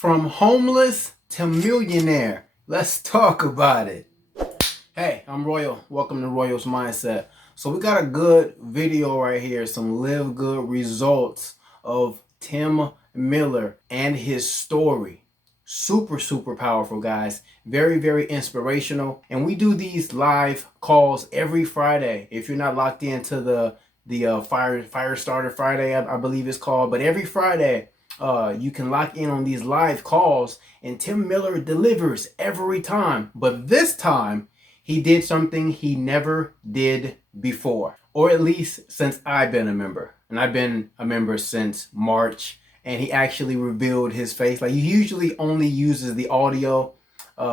From homeless to millionaire. Let's talk about it. Hey, I'm Royal. Welcome to Royal's Mindset. So we got a good video right here, some Livegood results of Tim Miller and his story. Super powerful, guys. Very inspirational. And we do these live calls every Friday. If you're not locked into the Fire Starter Friday, I believe it's called, but every Friday you can lock in on these live calls, and Tim Miller delivers every time. But this time, he did something he never did before, or at least since I've been a member. And I've been a member since March, and he actually revealed his face. Like, he usually only uses the audio.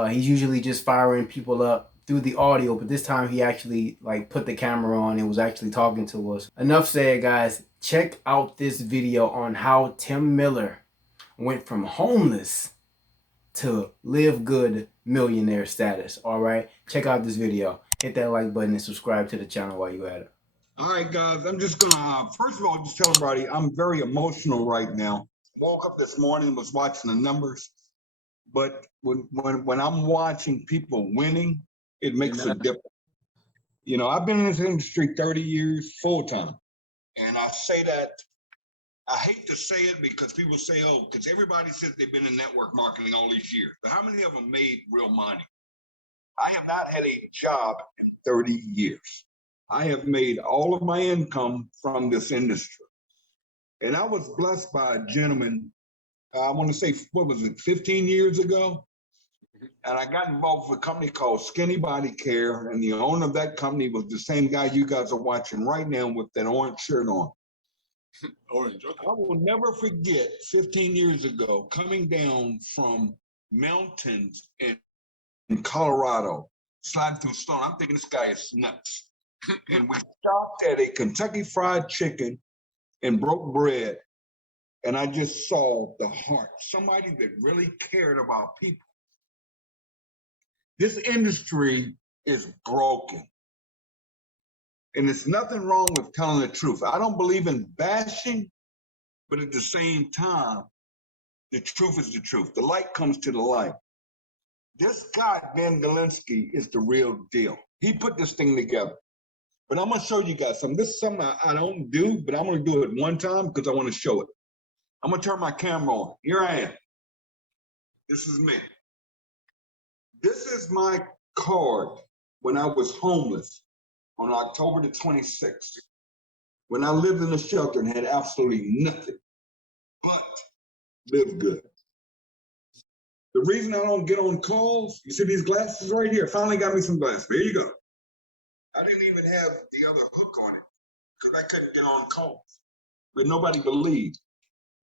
He's usually just firing people up through the audio, but this time he actually put the camera on and was actually talking to us. Enough said, guys. Check out this video on how Tim Miller went from homeless to Livegood millionaire status. All right, check out this video. Hit that like button and subscribe to the channel while you're at it. All right, guys, I'm just gonna first of all just tell everybody I'm very emotional right now. Woke up this morning, was watching the numbers, but when I'm watching people winning, it makes a difference. You know, I've been in this industry 30 years full time, and I say that I hate to say it because people say, "Oh," because everybody says they've been in network marketing all these years. But how many of them made real money? I have not had a job in 30 years. I have made all of my income from this industry. And I was blessed by a gentleman, I want to say, what was it, 15 years ago? And I got involved with a company called Skinny Body Care. And the owner of that company was the same guy you guys are watching right now with that orange shirt on. Orange, okay. I will never forget 15 years ago coming down from mountains in Colorado, sliding through stone. I'm thinking this guy is nuts. And we stopped at a Kentucky Fried Chicken and broke bread. And I just saw the heart, somebody that really cared about people. This industry is broken. And there's nothing wrong with telling the truth. I don't believe in bashing, but at the same time, the truth is the truth. The light comes to the light. This guy, Ben Galinsky, is the real deal. He put this thing together. But I'm going to show you guys something. This is something I don't do, but I'm going to do it one time because I want to show it. I'm going to turn my camera on. Here I am. This is me. This is my card when I was homeless on October the 26th, when I lived in a shelter and had absolutely nothing but Livegood. The reason I don't get on calls, you see these glasses right here? Finally got me some glasses. There you go. I didn't even have the other hook on it because I couldn't get on calls. But nobody believed.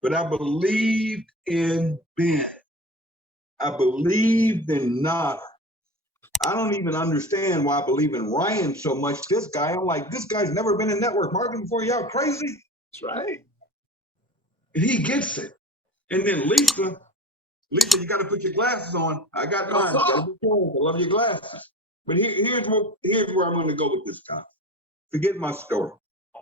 But I believed in Ben. I believed in Nada. I don't even understand why I believe in Ryan so much. This guy, I'm like, this guy's never been in network marketing before. Y'all crazy? That's right. And he gets it. And then Lisa, you got to put your glasses on. I got mine. I love your glasses. But here's where I'm going to go with this guy. Forget my story.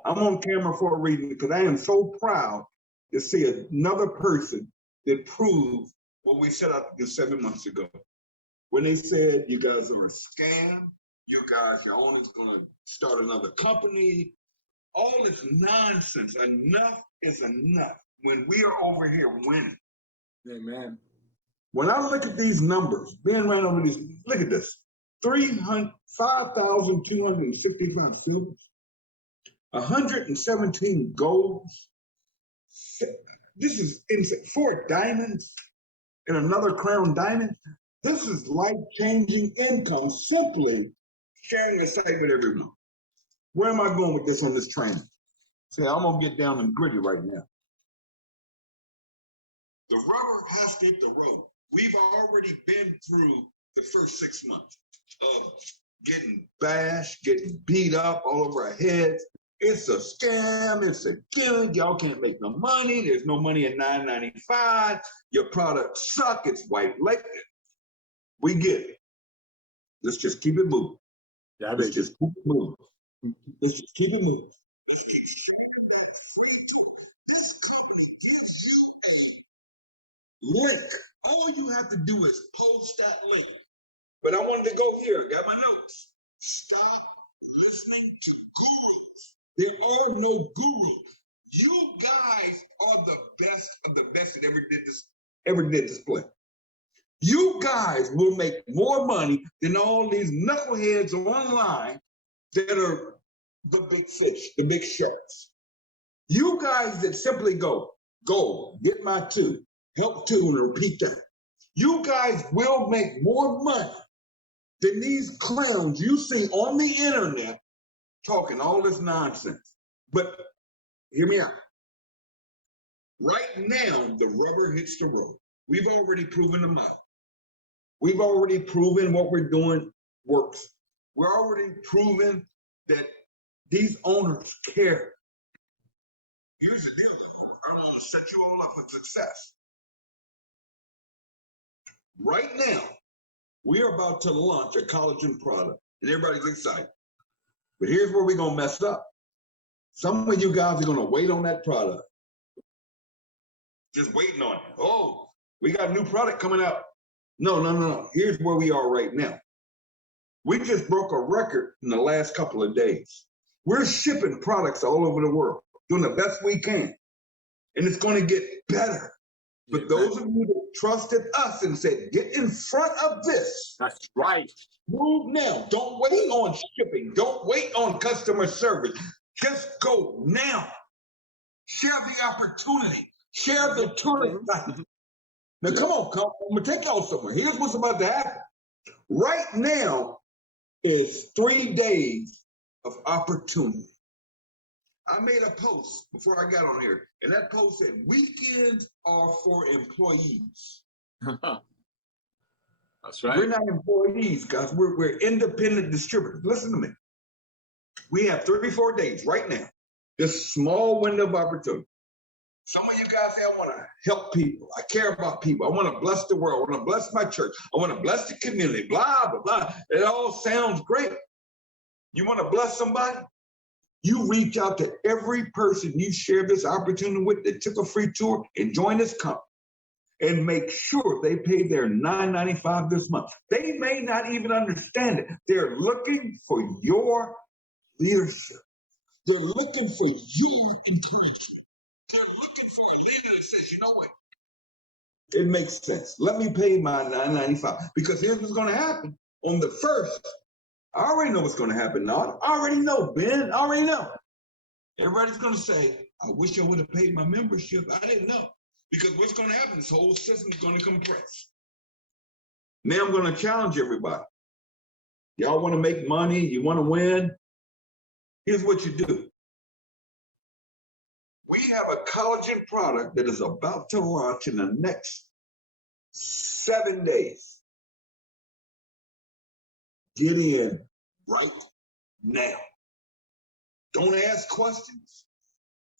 I'm on camera for a reason because I am so proud to see another person that proves what we set out to do 7 months ago. When they said, you guys are a scam, your owner's going to start another company, all this nonsense. Enough is enough when we are over here winning. Amen. When I look at these numbers, being right over these, look at this. 5,265 silvers, 117 golds. This is insane. 4 diamonds and another crown diamond. This is life-changing income, simply sharing a site with everyone. Where am I going with this on this training? See, I'm going to get down and gritty right now. The rubber has to hit the road. We've already been through the first 6 months of getting bashed, getting beat up all over our heads. It's a scam. It's a gimmick. Y'all can't make no money. There's no money at $9.95. Your products suck. It's white-labeled. We get it. Let's just keep it moving. Let's just keep it moving. Let's just keep it moving. This company gives you a link All you have to do is post that link. But I wanted to go here. Got my notes. Stop listening to gurus. There are no gurus. You guys are the best of the best that ever did this play. You guys will make more money than all these knuckleheads online that are the big fish, the big sharks. You guys that simply go, get my two, help two, and repeat that. You guys will make more money than these clowns you see on the internet talking all this nonsense. But hear me out. Right now, the rubber hits the road. We've already proven them out. We've already proven what we're doing works. We're already proven that these owners care. Here's the deal, I'm going to set you all up for success. Right now, we are about to launch a collagen product, and everybody's excited. But here's where we're going to mess up. Some of you guys are going to wait on that product. Just waiting on it. Oh, we got a new product coming out. No. Here's where we are right now. We just broke a record in the last couple of days. We're shipping products all over the world, doing the best we can. And it's going to get better. But those of you that trusted us and said, get in front of this. That's right. Move now. Don't wait on shipping. Don't wait on customer service. Just go now. Share the opportunity. Share the tournament. Now, come on. I'm going to take y'all somewhere. Here's what's about to happen. Right now is 3 days of opportunity. I made a post before I got on here, and that post said, weekends are for employees. That's right. We're not employees, guys. We're independent distributors. Listen to me. We have 34 days right now. This small window of opportunity. Some of you guys say, I want to help people. I care about people. I want to bless the world. I want to bless my church. I want to bless the community. Blah, blah, blah. It all sounds great. You want to bless somebody? You reach out to every person you share this opportunity with that took a free tour and join this company and make sure they pay their $9.95 this month. They may not even understand it. They're looking for your leadership. They're looking for your encouragement. They're looking for a leader that says, you know what? It makes sense. Let me pay my $9.95 because here's what's going to happen. On the first, I already know what's going to happen, Nod. I already know, Ben. I already know. Everybody's going to say, I wish I would have paid my membership. I didn't know. Because what's going to happen, this whole system is going to compress. Now I'm going to challenge everybody. Y'all want to make money? You want to win? Here's what you do. We have a collagen product that is about to launch in the next 7 days. Get in right now. Don't ask questions.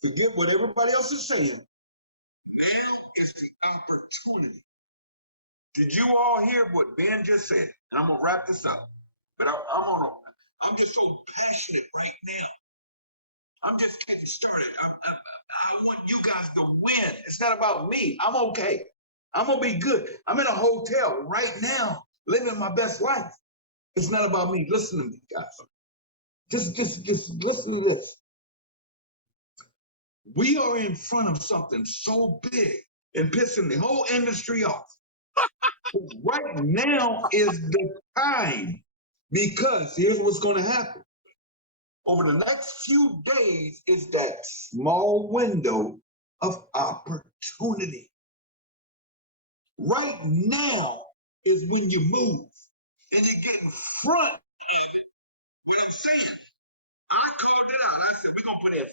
Forget what everybody else is saying. Now is the opportunity. Did you all hear what Ben just said? And I'm gonna wrap this up. But I'm just so passionate right now. I'm just getting started. I want you guys to win. It's not about me. I'm okay. I'm gonna be good. I'm in a hotel right now, living my best life. It's not about me. Listen to me, guys. Just listen to this. We are in front of something so big and pissing the whole industry off. Right now is the time, because here's what's going to happen. Over the next few days is that small window of opportunity. Right now is when you move and you get in front of it. What I'm saying, I called it out. I said, we're going to put in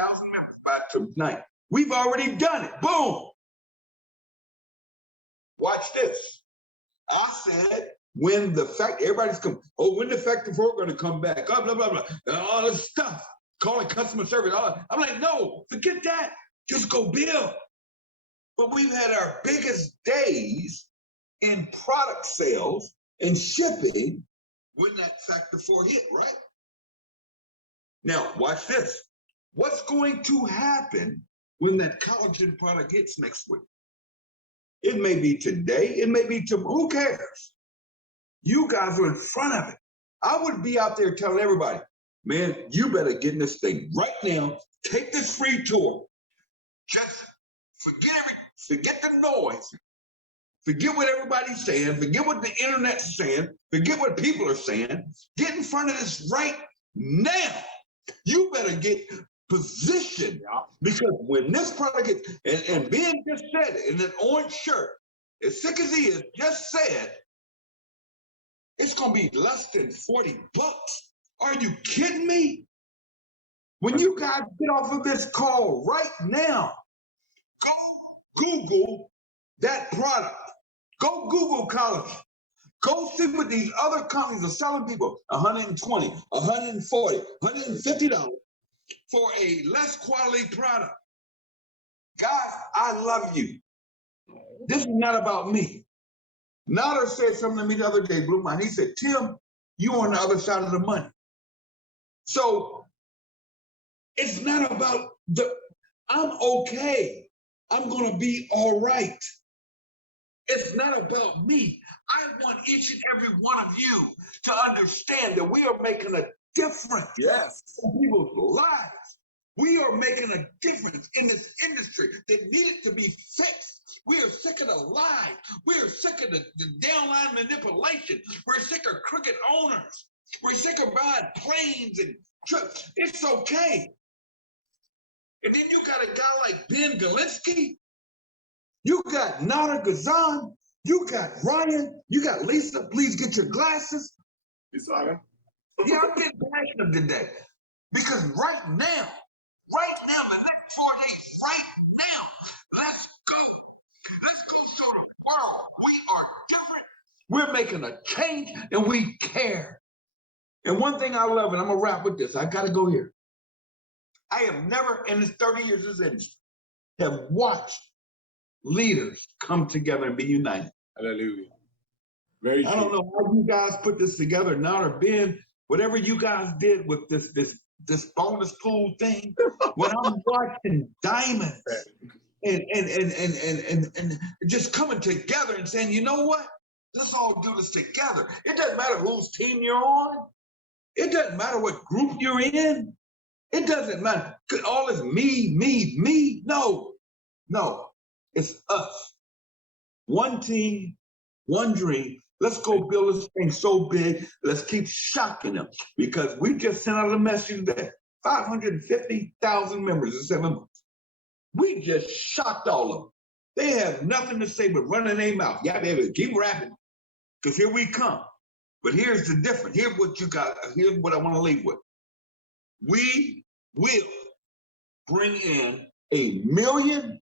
550,000 members by tonight. We've already done it. Boom. Watch this. I said, when the everybody's come, when the factory floor going to come back, blah, blah, blah, all this stuff, calling customer service. I'm like, no, forget that. Just go build. But we've had our biggest days in product sales and shipping when that factor 4 hit, right? Now, watch this. What's going to happen when that collagen product hits next week? It may be today, it may be tomorrow. Who cares? You guys are in front of it. I would be out there telling everybody, man, you better get in this thing right now. Take this free tour. Just forget the noise. Forget what everybody's saying. Forget what the internet's saying. Forget what people are saying. Get in front of this right now. You better get positioned, because when this product gets, and Ben just said it in an orange shirt, as sick as he is, just said, it's gonna be less than $40. Are you kidding me? When you guys get off of this call right now, go Google that product. Go Google college. Go see what these other companies are selling people $120, $140, $150 for a less quality product. Guys, I love you. This is not about me. Nader said something to me the other day, blew my mind. He said, Tim, you on the other side of the money. So it's not about I'm okay. I'm going to be all right. It's not about me. I want each and every one of you to understand that we are making a difference in people's lives. We are making a difference in this industry that needed to be fixed. We are sick of the lies. We are sick of the downline manipulation. We're sick of crooked owners. We're sick of buying planes and trips. It's okay. And then you got a guy like Ben Galinsky. You got Nader Gazan. You got Ryan. You got Lisa. Please get your glasses. You saw him? Yeah, I'm getting passionate today. Because right now, the next 4 days, right now, let's go. Let's go show the world we are different. We're making a change and we care. And one thing I love, and I'm going to wrap with this. I got to go here. I have never, in this 30 years of this industry, have watched leaders come together and be united. Hallelujah. Very true. I don't know how you guys put this together, now or Ben, whatever you guys did with this bonus pool thing. When I'm watching diamonds and just coming together and saying, you know what? Let's all do this together. It doesn't matter whose team you're on. It doesn't matter what group you're in. It doesn't matter. All this me. No. It's us. One team, one dream. Let's go build this thing so big. Let's keep shocking them, because we just sent out a message that 550,000 members in 7 months. We just shocked all of them. They have nothing to say but running their mouth. Yeah, baby, keep rapping, because here we come. But here's the difference. Here's what I want to leave with. We will bring in 1 million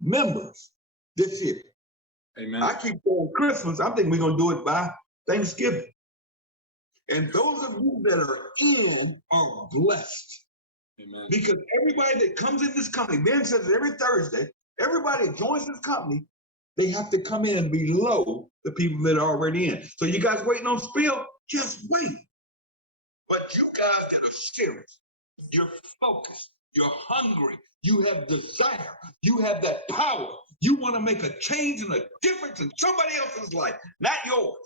members this year. Amen. I keep saying Christmas. I think we're going to do it by Thanksgiving. And those of you that are ill are blessed. Amen. Because everybody that comes in this company, Ben says it every Thursday, everybody that joins this company, they have to come in below the people that are already in. So you guys waiting on spill? Just wait. But you guys that are serious, you're focused, you're hungry, you have desire, you have that power. You want to make a change and a difference in somebody else's life, not yours,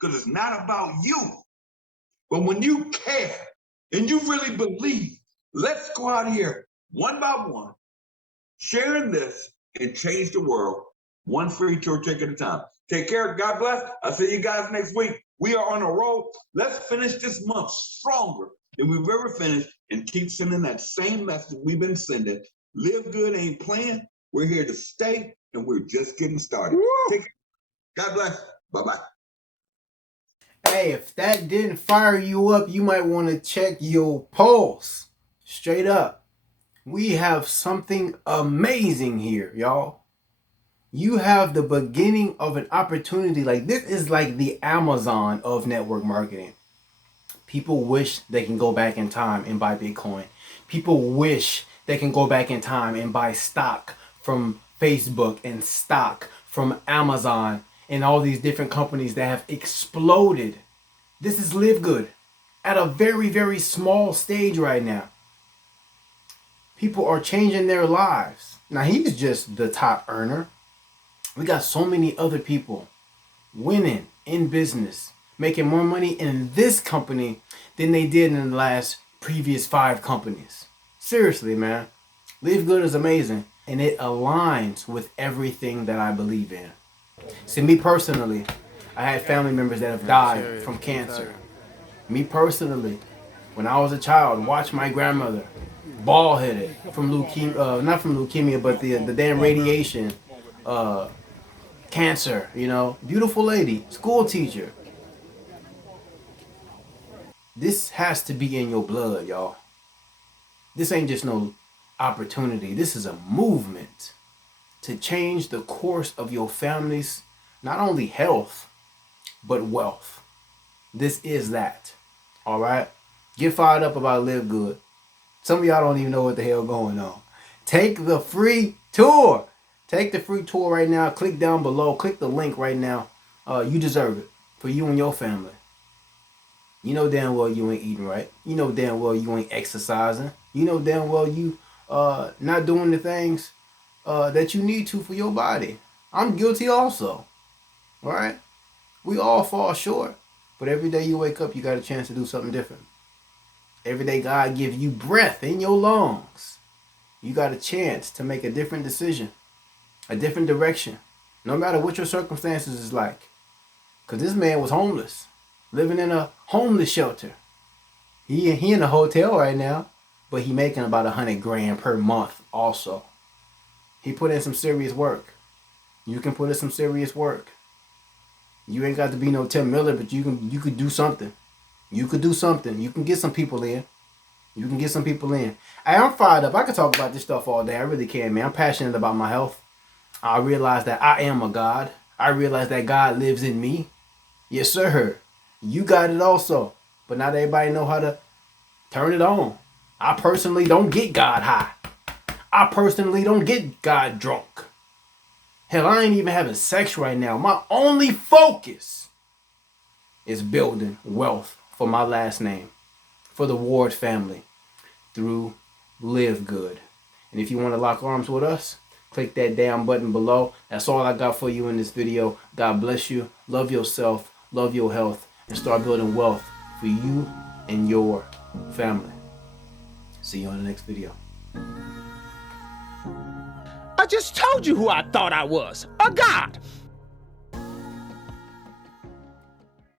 because it's not about you. But when you care and you really believe, let's go out here one by one, sharing this and change the world, one free tour ticket at a time. Take care. God bless. I'll see you guys next week. We are on a roll. Let's finish this month stronger than we've ever finished and keep sending that same message we've been sending. Live good ain't playing. We're here to stay, and we're just getting started. Take care. God bless. Bye-bye. Hey, if that didn't fire you up, you might want to check your pulse. Straight up. We have something amazing here, y'all. You have the beginning of an opportunity. Like, this is like the Amazon of network marketing. People wish they can go back in time and buy Bitcoin. People wish they can go back in time and buy stock from Facebook and stock from Amazon and all these different companies that have exploded. This is Livegood at a very, very small stage right now. People are changing their lives. Now, he's just the top earner. We got so many other people winning in business, making more money in this company than they did in the last previous 5 companies. Seriously, man. Livegood is amazing, and it aligns with everything that I believe in. See, me personally, I had family members that have died from cancer. Me personally, when I was a child, watched my grandmother bald-headed from leukemia, not from leukemia, but the damn radiation, cancer, you know. Beautiful lady, school teacher. This has to be in your blood, y'all. This ain't just no opportunity. This is a movement to change the course of your family's not only health, but wealth. This is that. All right? Get fired up about Livegood. Some of y'all don't even know what the hell going on. Take the free tour. Take the free tour right now. Click down below. Click the link right now. You deserve it for you and your family. You know damn well you ain't eating right. You know damn well you ain't exercising. You know damn well you not doing the things that you need to for your body. I'm guilty also. All right? We all fall short. But every day you wake up, you got a chance to do something different. Every day God gives you breath in your lungs. You got a chance to make a different decision, a different direction, no matter what your circumstances is like. Because this man was homeless, living in a homeless shelter. He in a hotel right now, but he making about $100 grand per month also. He put in some serious work. You can put in some serious work. You ain't got to be no Tim Miller, but you could do something. You could do something. You can get some people in. You can get some people in. Hey, I'm fired up. I could talk about this stuff all day. I really can, man. I'm passionate about my health. I realize that I am a God. I realize that God lives in me. Yes, sir. You got it also. But not everybody know how to turn it on. I personally don't get God high. I personally don't get God drunk. Hell, I ain't even having sex right now. My only focus is building wealth for my last name, for the Ward family, through Livegood. And if you want to lock arms with us, click that damn button below. That's all I got for you in this video. God bless you. Love yourself. Love your health. And start building wealth for you and your family. See you on the next video. I just told you who I thought I was. A god.